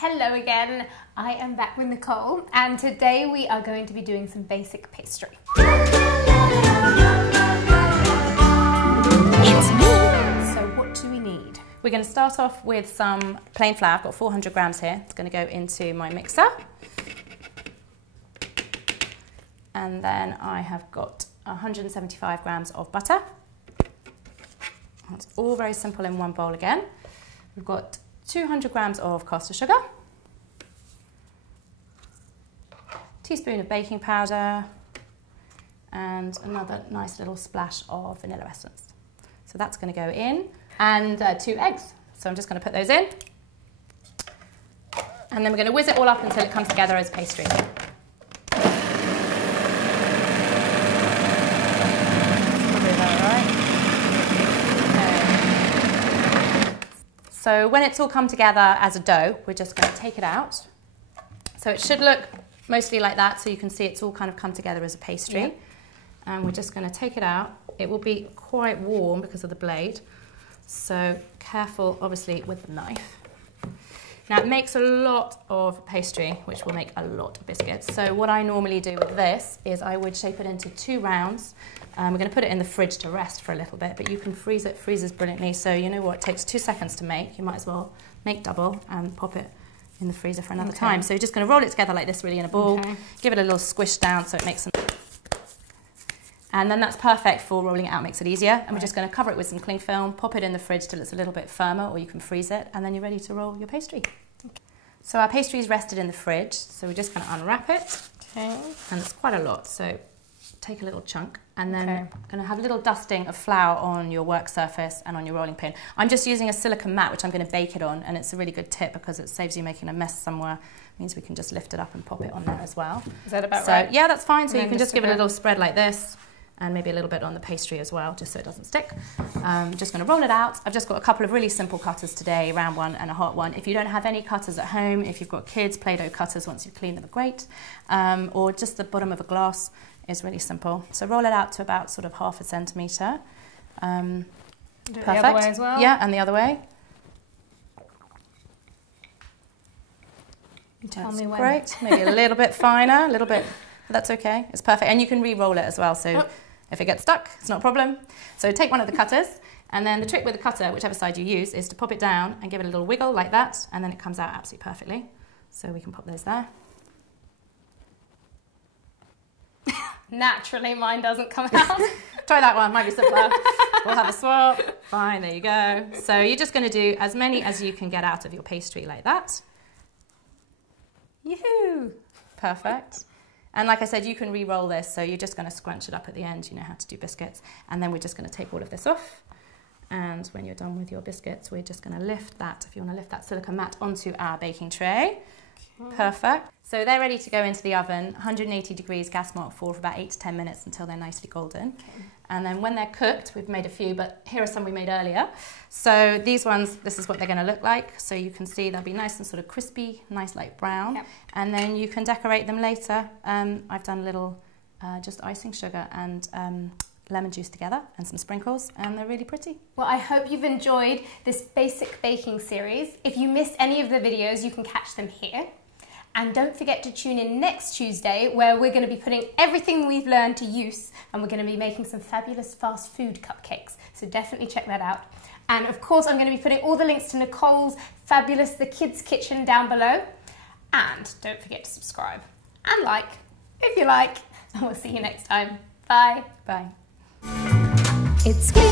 Hello again, I am back with Nicole and today we are going to be doing some basic pastry. It's me! So what do we need? We're going to start off with some plain flour. I've got 400 grams here. It's going to go into my mixer. And then I have got 175 grams of butter. That's all very simple in one bowl again. We've got 200 grams of caster sugar, teaspoon of baking powder, and another nice little splash of vanilla essence. So that's going to go in, and 2 eggs. So I'm just going to put those in, and then we're going to whiz it all up until it comes together as pastry. So when it's all come together as a dough, we're just going to take it out. So it should look mostly like that, so you can see it's all kind of come together as a pastry. Yep. And we're just going to take it out. It will be quite warm because of the blade, so careful obviously with the knife. Now it makes a lot of pastry, which will make a lot of biscuits. So what I normally do with this is I would shape it into 2 rounds. We're going to put it in the fridge to rest for a little bit, but you can freeze it. Freezes brilliantly, so you know what, it takes 2 seconds to make. You might as well make double and pop it in the freezer for another time. So you're just going to roll it together like this really in a ball, give it a little squish down so it makes some... And then that's perfect for rolling it out, makes it easier. And we're just going to cover it with some cling film, pop it in the fridge till it's a little bit firmer, or you can freeze it, and then you're ready to roll your pastry. So our pastry is rested in the fridge, so we're just going to unwrap it. And it's quite a lot, so take a little chunk, and then going to have a little dusting of flour on your work surface and on your rolling pin. I'm just using a silicone mat, which I'm going to bake it on, and it's a really good tip because it saves you making a mess somewhere. It means we can just lift it up and pop it on there as well. Is that about right? Yeah, that's fine. So you can just give it a little spread like this, and maybe a little bit on the pastry as well, just so it doesn't stick. Just going to roll it out. I've just got a couple of really simple cutters today, a round one and a hot one. If you don't have any cutters at home, if you've got kids, Play-Doh cutters once you've cleaned them are great, or just the bottom of a glass is really simple. So roll it out to about sort of 1/2 centimetre. Do it the other way as well? Yeah, and the other way. You tell me when. Great, maybe a little bit finer, a little bit, that's okay, it's perfect. And you can re-roll it as well, so if it gets stuck, it's not a problem. So take one of the cutters, and then the trick with the cutter, whichever side you use, is to pop it down and give it a little wiggle like that, and then it comes out absolutely perfectly. So we can pop those there. Naturally, mine doesn't come out. Try that one, might be simpler. We'll have a swap. Fine, there you go. So you're just going to do as many as you can get out of your pastry like that. Yoo-hoo! Perfect. And like I said, you can re-roll this, so you're just going to scrunch it up at the end. You know how to do biscuits. And then we're just going to take all of this off. And when you're done with your biscuits, we're just going to lift that, if you want to lift that silicone mat onto our baking tray. Perfect. So they're ready to go into the oven, 180 degrees, gas mark 4 for about 8 to 10 minutes until they're nicely golden. And then when they're cooked, we've made a few, but here are some we made earlier. So these ones, this is what they're going to look like. So you can see they'll be nice and sort of crispy, nice light brown. And then you can decorate them later. I've done a little just icing sugar and lemon juice together and some sprinkles, and they're really pretty. Well, I hope you've enjoyed this basic baking series. If you missed any of the videos, you can catch them here. And don't forget to tune in next Tuesday, where we're going to be putting everything we've learned to use, and we're going to be making some fabulous fast food cupcakes. So definitely check that out. And of course, I'm going to be putting all the links to Nicole's fabulous The Kids Kitchen down below. And don't forget to subscribe and like if you like. And we'll see you next time. Bye. Bye. It's me,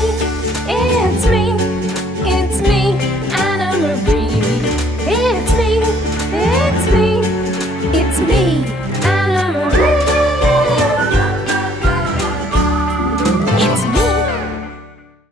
it's me, it's me.